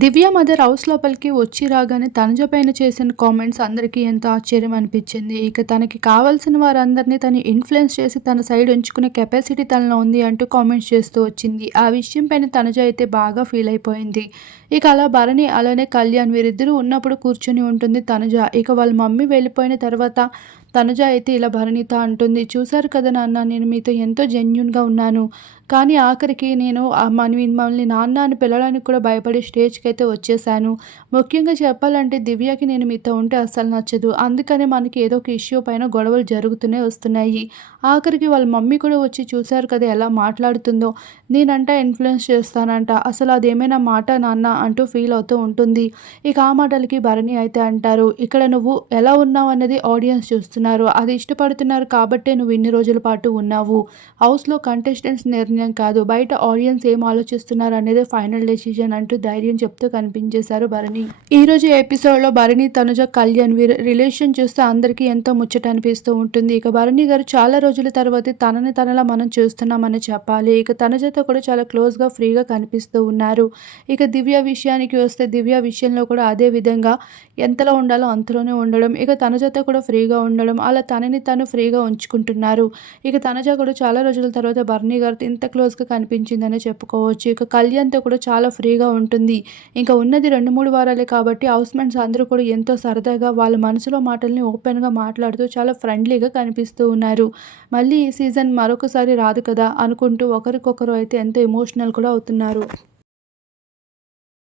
దివ్య mother house లోపలికి వచ్చి రాగానే తనుజ పైన చేసిన కామెంట్స్ అందరికీ ఎంతో ఆశ్చర్యం అనిపించింది. ఇక తనకి కావాల్సిన వారందరినీ తను ఇన్ఫ్లుయెన్స్ చేసి తన సైడ్ ఉంచుకునే కెపాసిటీ తనలో ఉంది అంటూ కామెంట్స్ చేస్తూ వచ్చింది. ఆ విషయం పైన తనుజ అయితే బాగా ఫీల్ అయిపోయింది. ఇక అలా భరణి అలానే కళ్యాణ్ వీరిద్దరూ ఉన్నప్పుడు కూర్చొని ఉంటుంది తనుజ. ఇక వాళ్ళ మమ్మీ వెళ్ళిపోయిన తర్వాత తనుజ అయితే ఇలా భరణిత అంటుంది చూశారు కదా నాన్న నేను మీతో ఎంతో జెన్యున్గా ఉన్నాను. కానీ ఆఖరికి నేను మన మమ్మల్ని నాన్న అని పిలవడానికి కూడా భయపడే స్టేజ్కి అయితే వచ్చేసాను ముఖ్యంగా చెప్పాలంటే దివ్యకి నేను మీతో ఉంటే అస్సలు నచ్చదు. అందుకనే మనకి ఏదో ఒక ఇష్యూ పైన గొడవలు జరుగుతూనే వస్తున్నాయి. ఆఖరికి వాళ్ళ మమ్మీ కూడా వచ్చి చూశారు కదా ఎలా మాట్లాడుతుందో నేనంట ఇన్ఫ్లుయెన్స్ చేస్తానంట. అసలు అదేమైనా మాట నాన్న? అంటూ ఫీల్ అవుతూ ఉంటుంది. ఇక ఆ మాటలకి భరణి అయితే అంటారు ఇక్కడ నువ్వు ఎలా ఉన్నావు అన్నది ఆడియన్స్ చూస్తున్నారు. అది ఇష్టపడుతున్నారు కాబట్టే నువ్వు ఇన్ని రోజుల పాటు ఉన్నావు. హౌస్లో కంటెస్టెంట్స్ నిర్ణయం కాదు. బయట ఆడియన్స్ ఏం ఆలోచిస్తున్నారు అనేది ఫైనల్ డెసిజన్ అంటూ ధైర్యం చెప్తూ కనిపించేశారు భరణి. ఈ రోజు ఎపిసోడ్లో భరణి తనుజ కళ్యాణ్ వీరి రిలేషన్ చూస్తే అందరికీ ఎంతో ముచ్చట అనిపిస్తూ ఉంటుంది. ఇక భరణి గారు చాలా రోజుల తర్వాత తనని తనలా మనం చూస్తున్నామని చెప్పాలి. ఇక తనుజతో కూడా చాలా క్లోజ్గా ఫ్రీగా కనిపిస్తూ ఉన్నారు. ఇక దివ్య విషయానికి వస్తే దివ్య విషయంలో కూడా అదే విధంగా ఎంతలో ఉండాలో అంతలోనే ఉండడం ఇక తనుజతో కూడా ఫ్రీగా ఉండడం ఉండడం అలా తనని తను ఫ్రీగా ఉంచుకుంటున్నారు. ఇక తనజ కూడా చాలా రోజుల తర్వాత బర్నీ గారితో ఇంత క్లోజ్గా కనిపించిందనే చెప్పుకోవచ్చు. ఇక కళ్యాణ్తో కూడా చాలా ఫ్రీగా ఉంటుంది. ఇంకా ఉన్నది రెండు మూడు వారాలే కాబట్టి హౌస్ మెంట్స్ అందరూ కూడా ఎంతో సరదాగా వాళ్ళ మనసులో మాటల్ని ఓపెన్గా మాట్లాడుతూ చాలా ఫ్రెండ్లీగా కనిపిస్తూ ఉన్నారు. మళ్ళీ ఈ సీజన్ మరొకసారి రాదు కదా అనుకుంటూ ఒకరికొకరు అయితే ఎంతో ఎమోషనల్ కూడా అవుతున్నారు.